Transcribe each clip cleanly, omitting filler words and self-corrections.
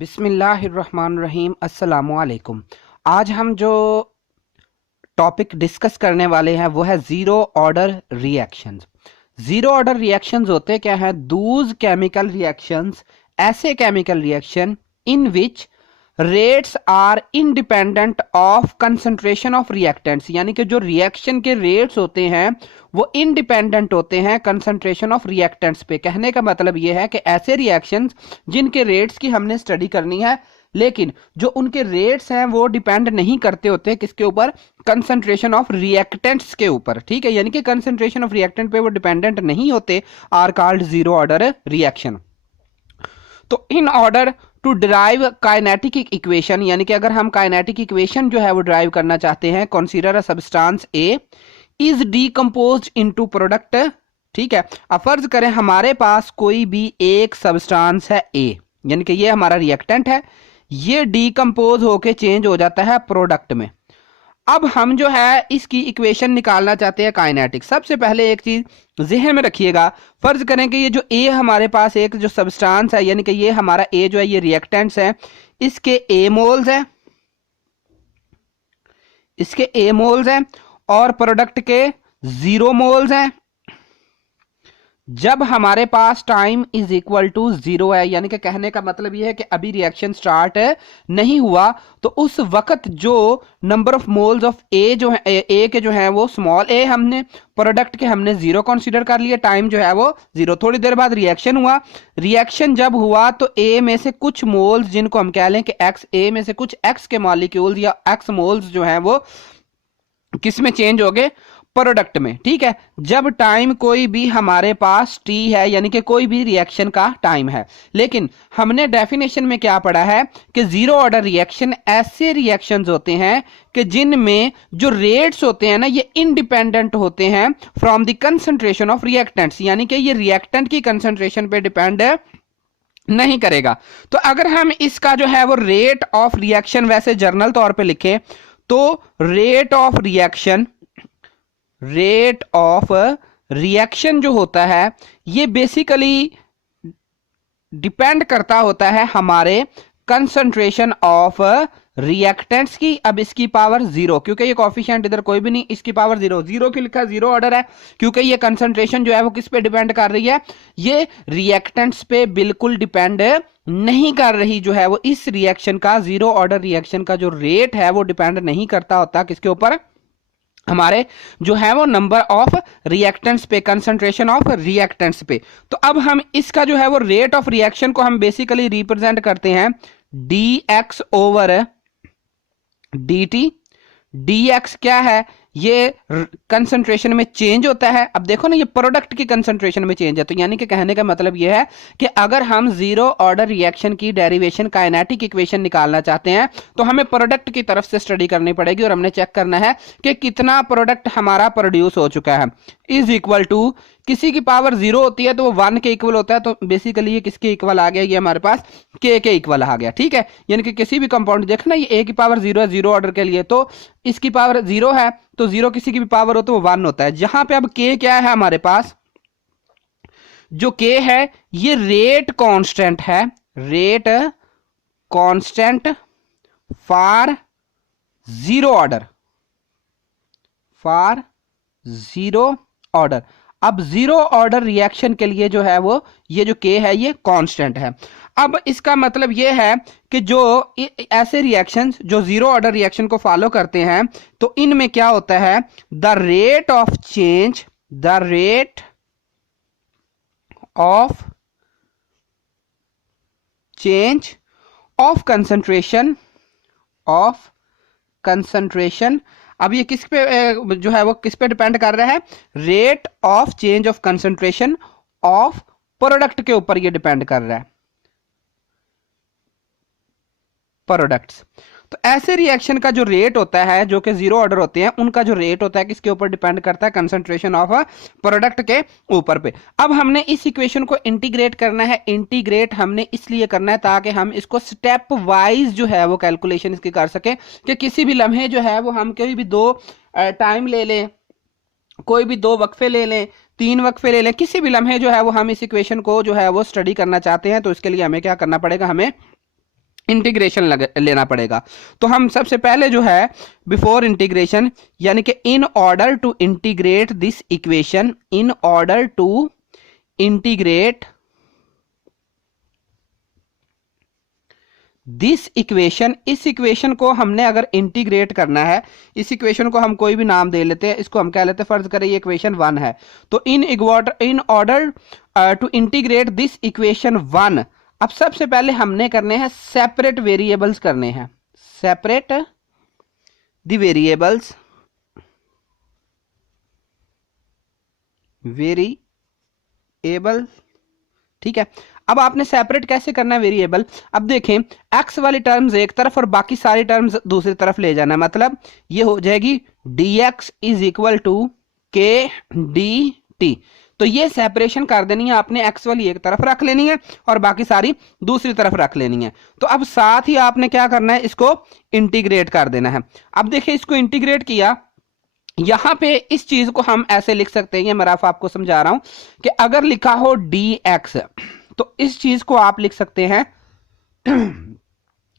बिस्मिल्लाहिर्रहमानिर्रहीम अस्सलामुअलैकुम। आज हम जो टॉपिक डिस्कस करने वाले हैं वो है zero order reactions. Zero order reactions होते क्या हैं? दूज केमिकल रिएक्शंस, ऐसे chemical reaction in which rates are independent of concentration of reactants, यानी कि जो रिएक्शन के रेट्स होते हैं वो इंडिपेंडेंट होते हैं कंसंट्रेशन ऑफ रिएक्टेंट्स पे। कहने का मतलब ये है कि ऐसे रिएक्शंस जिनके रेट्स की हमने स्टडी करनी है, लेकिन जो उनके रेट्स हैं वो डिपेंड नहीं करते होते किसके ऊपर? कंसंट्रेशन ऑफ रिएक्टेंट्स के ऊपर। ठीक है, यानी कि कंसंट्रेशन ऑफ रिएक्टेंट पे वो डिपेंडेंट नहीं होते, are called zero order reaction. तो in order to derive kinetic equation, यानी कि अगर हम काइनेटिक इक्वेशन जो है वो डिराइव करना चाहते हैं, consider a substance A is decomposed into product. ठीक है, अब फर्ज करें हमारे पास कोई भी एक सब्सटेंस है ए, यानी कि ये हमारा रिएक्टेंट है, ये डीकंपोज होके चेंज हो जाता है प्रोडक्ट में। अब हम जो है इसकी इक्वेशन निकालना चाहते हैं काइनेटिक। सबसे पहले एक चीज ज़हन में रखिएगा, फर्ज करें कि ये जो ए हमारे पास एक जो सब्सटेंस है, यानी कि ये हमारा ए जो है ये रिएक्टेंट्स है, इसके ए मोल्स है, इसके ए मोल्स हैं और प्रोडक्ट के जीरो मोल्स हैं। जब हमारे पास time is equal to zero है, यानी कि कहने का मतलब यह है कि अभी रिएक्शन स्टार्ट नहीं हुआ, तो उस वक्त जो नंबर ऑफ मोल्स ऑफ ए जो है ए के जो है वो स्मॉल ए हमने, प्रोडक्ट के हमने जीरो कंसीडर कर लिया, टाइम जो है वो जीरो। थोड़ी देर बाद रिएक्शन हुआ, रिएक्शन जब हुआ तो ए में से कुछ मोल्स, जिनको हम कह लें कि एक्स, ए में से कुछ एक्स के मॉलिक्यूल्स या एक्स मोल्स जो है वो किस में चेंज हो गए? प्रोडक्ट में। ठीक है, जब टाइम कोई भी हमारे पास टी है, यानी कि कोई भी रिएक्शन का टाइम है, लेकिन हमने डेफिनेशन में क्या पढ़ा है कि जीरो ऑर्डर रिएक्शन ऐसे रिएक्शंस होते हैं कि जिनमें जो रेट्स होते हैं ना ये इंडिपेंडेंट होते हैं from the concentration of reactants, यानी कि ये रिएक्टेंट की कंसंट्रेशन पे डिपेंड नहीं करेगा। तो अगर हम इसका जो है वो रेट ऑफ रिएक्शन वैसे जर्नल तौर पे लिखें तो rate of reaction, rate of reaction जो होता है ये बेसिकली डिपेंड करता होता है हमारे कंसंट्रेशन ऑफ रिएक्टेंट्स की। अब इसकी पावर जीरो, क्योंकि ये कोफिशिएंट इधर कोई भी नहीं, इसकी पावर जीरो, जीरो की लिखा जीरो ऑर्डर है, क्योंकि ये कंसंट्रेशन जो है वो किस पे डिपेंड कर रही है? ये रिएक्टेंट्स पे बिल्कुल डिपेंड नहीं कर रही। जो है वो इस रिएक्शन का, जीरो ऑर्डर रिएक्शन का जो रेट है वो डिपेंड नहीं करता होता किसके ऊपर? हमारे जो है वो नंबर ऑफ रिएक्टेंट्स पे, कंसंट्रेशन ऑफ रिएक्टेंट्स पे। तो अब हम इसका जो है वो रेट ऑफ रिएक्शन को हम बेसिकली रिप्रेजेंट करते हैं dx ओवर dt। dx क्या है? ये कंसंट्रेशन में चेंज होता है। अब देखो ना, ये प्रोडक्ट की कंसंट्रेशन में चेंज है, तो यानी कि कहने का मतलब ये है कि अगर हम जीरो ऑर्डर रिएक्शन की डेरिवेशन काइनेटिक इक्वेशन निकालना चाहते हैं तो हमें प्रोडक्ट की तरफ से स्टडी करनी पड़ेगी और हमने चेक करना है कि कितना प्रोडक्ट हमारा प्रोड्यूस हो चुका है, इज इक्वल टू, किसी की पावर जीरो होती है तो वो वन के इक्वल होता है, तो बेसिकली ये किसके इक्वल आ गया? ये हमारे पास के इक्वल आ गया। ठीक है, यानी कि किसी भी कंपाउंड, देखना ये ए की पावर जीरो है जीरो ऑर्डर के लिए, तो इसकी पावर जीरो है, तो जीरो किसी की भी पावर हो तो वो वन होता है। जहां पे अब के क्या है हमारे पास? जो के है ये रेट कांस्टेंट है, rate constant for zero order, for zero order. अब जीरो ऑर्डर रिएक्शन के लिए जो है वो ये जो के है ये कांस्टेंट है। अब इसका मतलब ये है कि जो ऐसे रिएक्शंस जो जीरो ऑर्डर रिएक्शन को फॉलो करते हैं तो इनमें क्या होता है? The rate of change, the rate of change of concentration, of concentration. अब ये किस पे जो है वो किस पे डिपेंड कर रहा है? Rate of change of concentration of product के ऊपर ये डिपेंड कर रहा है, प्रोडक्ट्स। तो ऐसे रिएक्शन का जो रेट होता है जो कि जीरो ऑर्डर होते हैं, उनका जो रेट होता है किसके ऊपर डिपेंड करता है? कंसंट्रेशन ऑफ प्रोडक्ट के ऊपर पे। अब हमने इस इक्वेशन को इंटीग्रेट करना है। इंटीग्रेट हमने इसलिए करना है ताकि हम इसको स्टेप वाइज जो है वो कैलकुलेशन इसकी कर सके, कि किसी भी लम्हे जो है वो हम कोई भी दो टाइम ले लें, कोई भी दो वक्फे ले लें, तीन वक्फे ले लें, किसी भी लम्हे जो है वो हम इस इक्वेशन को जो है वो स्टडी करना चाहते हैं, तो इसके लिए हमें क्या करना पड़ेगा? हमें इंटीग्रेशन लेना पड़ेगा। तो हम सबसे पहले जो है बिफोर इंटीग्रेशन, यानी कि in order to integrate this equation, in order to integrate this equation, इस इक्वेशन को हमने अगर इंटीग्रेट करना है, इस इक्वेशन को हम कोई भी नाम दे लेते हैं, इसको हम क्या लेते हैं, फर्ज करें ये इक्वेशन 1 है, तो in order to integrate this equation 1, अब सबसे पहले हमने करने हैं सेपरेट वेरिएबल्स करने हैं, सेपरेट द वेरिएबल्स, वेरिएबल, ठीक है। अब आपने सेपरेट कैसे करना है वेरिएबल, अब देखें एक्स वाली टर्म्स एक तरफ और बाकी सारी टर्म्स दूसरी तरफ ले जाना है, मतलब ये हो जाएगी dx इज इक्वल टू के डी टी, तो ये सेपरेशन कर देनी है आपने, एक्स वाली एक तरफ रख लेनी है और बाकी सारी दूसरी तरफ रख लेनी है। तो अब साथ ही आपने क्या करना है, इसको इंटीग्रेट कर देना है। अब देखिए इसको इंटीग्रेट किया, यहां पे इस चीज को हम ऐसे लिख सकते हैं, मैं रफ आपको समझा रहा हूं कि अगर लिखा हो dx तो इस चीज को आप लिख सकते हैं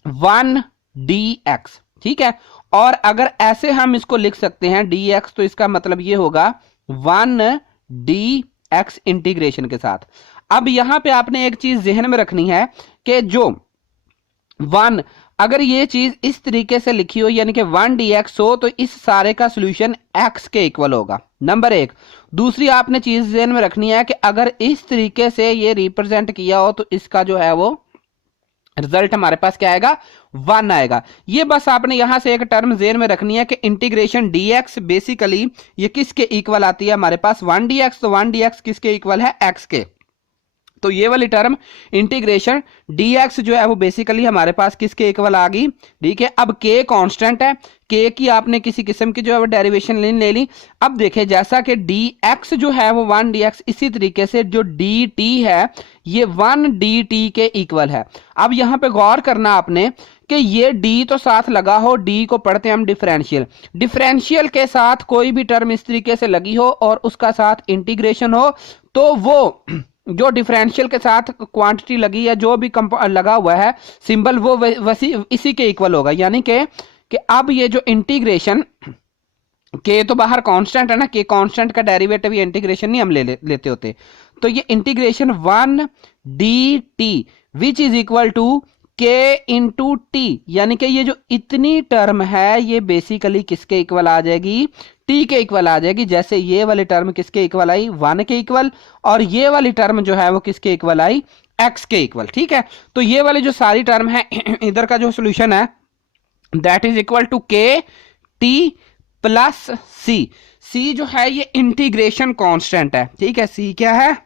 1dx, ठीक है। और अगर ऐसे हम इसको लिख सकते हैं dx, तो इसका मतलब ये होगा 1dx इंटीग्रेशन के साथ। अब यहां पे आपने एक चीज जहन में रखनी है कि जो 1, अगर ये चीज इस तरीके से लिखी हो यानी कि 1dx हो, तो इस सारे का सॉल्यूशन x के इक्वल होगा, नंबर 1। दूसरी आपने चीज ध्यान में रखनी है कि अगर इस तरीके से ये रिप्रेजेंट किया हो तो इसका जो है वो रिजल्ट हमारे पास क्या आएगा, 1 आएगा। ये बस आपने यहां से एक टर्म जेन में रखनी है कि इंटीग्रेशन dx बेसिकली ये किसके इक्वल आती है हमारे पास, 1dx, तो 1dx किसके इक्वल है, x के। तो ये वाली टर्म इंटीग्रेशन dx जो है वो बेसिकली हमारे पास किसके इक्वल आ गई, ठीक है। अब k कांस्टेंट है, k की आपने किसी किस्म की जो है वो डेरिवेशन ले ली। अब देखें जैसा कि dx जो है वो 1dx, इसी तरीके से जो dt है ये 1dt के इक्वल है। अब यहां पे गौर करना आपने कि ये d तो साथ लगा हो, d को पढ़ते हैं हम डिफरेंशियल, डिफरेंशियल के साथ कोई भी टर्म इस तरीके से लगी हो और उसका साथ इंटीग्रेशन हो, तो वो जो डिफरेंशियल के साथ क्वांटिटी लगी है, जो भी लगा हुआ है सिंबल, वो वैसी इसी के इक्वल होगा। यानी कि अब ये जो इंटीग्रेशन, के तो बाहर कांस्टेंट है ना, के कांस्टेंट का डेरिवेटिव या इंटीग्रेशन नहीं हम लेते होते, तो ये integration 1dt which is equal to K into T, यानी कि ये जो इतनी टर्म है ये बेसिकली किसके इक्वल आ जाएगी, टी के इक्वल आ जाएगी। जैसे ये वाली टर्म किसके इक्वल आई, 1 के इक्वल, और ये वाली टर्म जो है वो किसके इक्वल आई, x के इक्वल, ठीक है। तो ये वाली जो सारी टर्म है इधर का जो सोल्यूशन है दैट इज इक्वल टू के टी प्लस सी, सी जो है ये इंटीग्रेशन कांस्टेंट है, ठीक है। सी क्या है,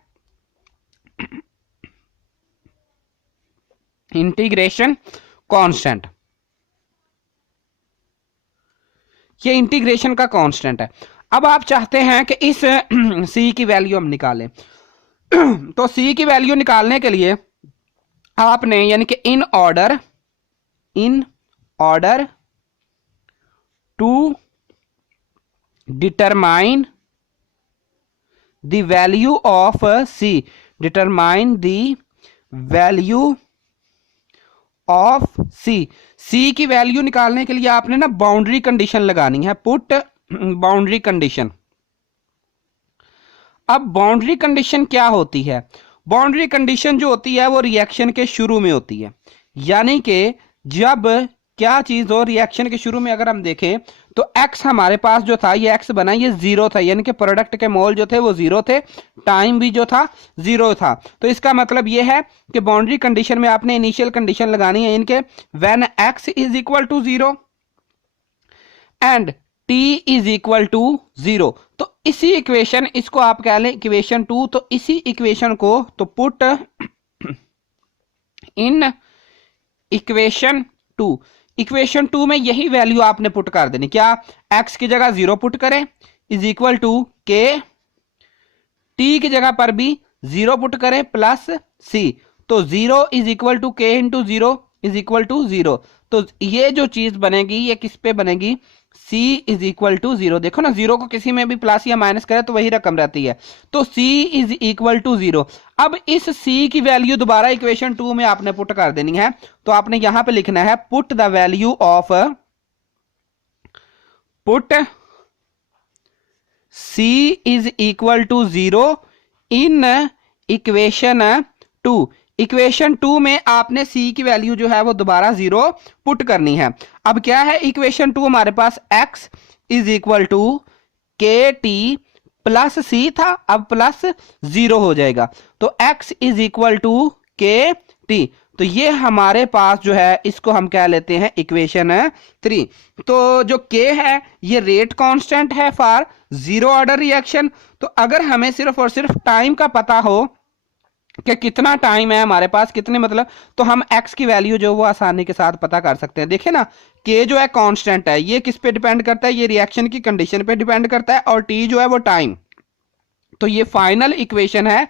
इंटीग्रेशन कांस्टेंट, ये इंटीग्रेशन का कांस्टेंट है। अब आप चाहते हैं कि इस c की वैल्यू हम निकालें, तो c की वैल्यू निकालने के लिए आपने यानी कि in order to determine the value of c, determine the value of c, c की वैल्यू निकालने के लिए आपने ना बाउंड्री कंडीशन लगानी है, पुट बाउंड्री कंडीशन। अब बाउंड्री कंडीशन क्या होती है, बाउंड्री कंडीशन जो होती है वो रिएक्शन के शुरू में होती है, यानी कि जब क्या चीज हो, रिएक्शन के शुरू में अगर हम देखें तो x हमारे पास जो था ये x बना, ये 0 था, यानी कि प्रोडक्ट के मोल जो थे वो 0 थे, टाइम भी जो था 0 था। तो इसका मतलब ये है कि बाउंड्री कंडीशन में आपने इनिशियल कंडीशन लगानी है इनके, when x is equal to 0 and t is equal to 0। तो इसी इक्वेशन, इसको आप कह लें इक्वेशन 2, तो इसी इक्वेशन को तो पुट इन इक्वेशन 2, इक्वेशन 2 में यही वैल्यू आपने पुट कर देनी, क्या, x की जगह 0 पुट करें इज इक्वल टू के, t की जगह पर भी 0 पुट करें प्लस c, तो 0 is equal to K into 0 is equal to 0। तो ये जो चीज बनेगी ये किस पे बनेगी, C इज इक्वल टू 0। देखो ना, 0 को किसी में भी प्लस या माइनस करे तो वही रकम रहती है, तो C इज इक्वल टू 0। अब इस C की वैल्यू दोबारा इक्वेशन 2 में आपने पुट कर देनी है, तो आपने यहां पे लिखना है put the value of put C is equal to 0 in equation 2। Equation 2 में आपने C की वैल्यू जो है वो दोबारा 0 पुट करनी है। अब क्या है इक्वेशन 2 हमारे पास, x इज इक्वल टू के टी प्लस C था, अब प्लस 0 हो जाएगा, तो x इज इक्वल टू के टी। तो ये हमारे पास जो है इसको हम क्या लेते हैं इक्वेशन 3। तो जो k है ये रेट कांस्टेंट है फॉर जीरो ऑर्डर रिएक्शन। तो अगर हमें सिर्फ और सिर्फ टाइम का पता हो कि कितना टाइम है हमारे पास, कितने मतलब, तो हम x की वैल्यू जो वो आसानी के साथ पता कर सकते हैं। देखिए ना, k जो है कांस्टेंट है, ये किस पे डिपेंड करता है, ये रिएक्शन की कंडीशन पे डिपेंड करता है, और t जो है वो टाइम। तो ये फाइनल इक्वेशन है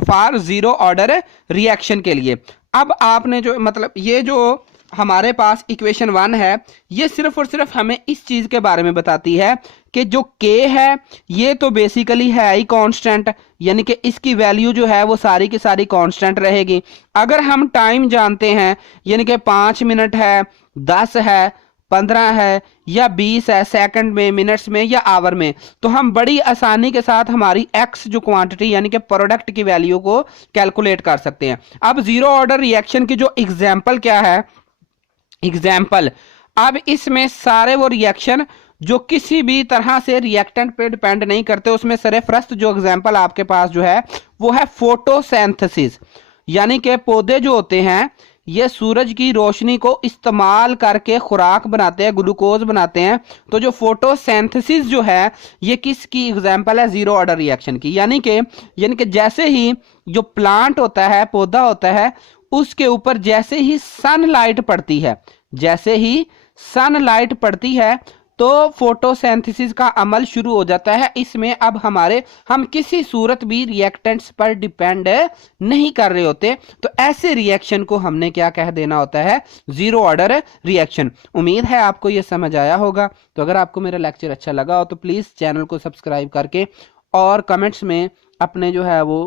फॉर जीरो ऑर्डर रिएक्शन के लिए। अब आपने जो मतलब ये जो हमारे पास इक्वेशन 1 है, ये सिर्फ और सिर्फ हमें इस चीज के बारे में बताती है कि जो k है ये तो बेसिकली है ही कांस्टेंट, यानी कि इसकी वैल्यू जो है वो सारी की सारी कांस्टेंट रहेगी। अगर हम टाइम जानते हैं, यानी कि 5 मिनट है, 10 है, 15 है या 20 है, सेकंड में, मिनट्स में या आवर में, तो हम बड़ी आसानी के साथ हमारी x जो क्वांटिटी यानी कि प्रोडक्ट की वैल्यू को कैलकुलेट कर सकते हैं। अब जीरो ऑर्डर रिएक्शन की जो एग्जाम्पल क्या है, एग्जाम्पल, अब इसमें सारे वो रिएक्शन जो किसी भी तरह से रिएक्टेंट पे डिपेंड नहीं करते, उसमें सरफरस्त जो एग्जाम्पल आपके पास जो है वो है फोटोसिंथेसिस, यानी कि पौधे जो होते हैं ये सूरज की रोशनी को इस्तेमाल करके खुराक बनाते हैं, ग्लूकोज बनाते हैं। तो जो फोटोसिंथेसिस जो है ये किसकी एग्जांपल है, जीरो ऑर्डर रिएक्शन की। यानी कि जैसे ही जो प्लांट होता है, पौधा होता है, उसके ऊपर जैसे ही सनलाइट पड़ती है, जैसे ही सनलाइट पड़ती है तो फोटोसिंथेसिस का अमल शुरू हो जाता है। इसमें अब हम किसी सूरत भी रिएक्टेंट्स पर डिपेंड नहीं कर रहे होते, तो ऐसे रिएक्शन को हमने क्या कह देना होता है, जीरो ऑर्डर रिएक्शन। उम्मीद है आपको ये समझ आया होगा। तो अगर आपको मेरा लेक्चर अच्छा लगा हो तो प्लीज़ चैनल को सब्सक्राइब करके और कमेंट्स में अपने जो है वो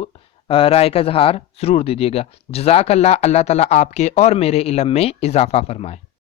राय का इजहार ज़रूर दीजिएगा। जज़ाकल्लाह, अल्लाह ताला आपके और मेरे इल्म में इजाफा फरमाए।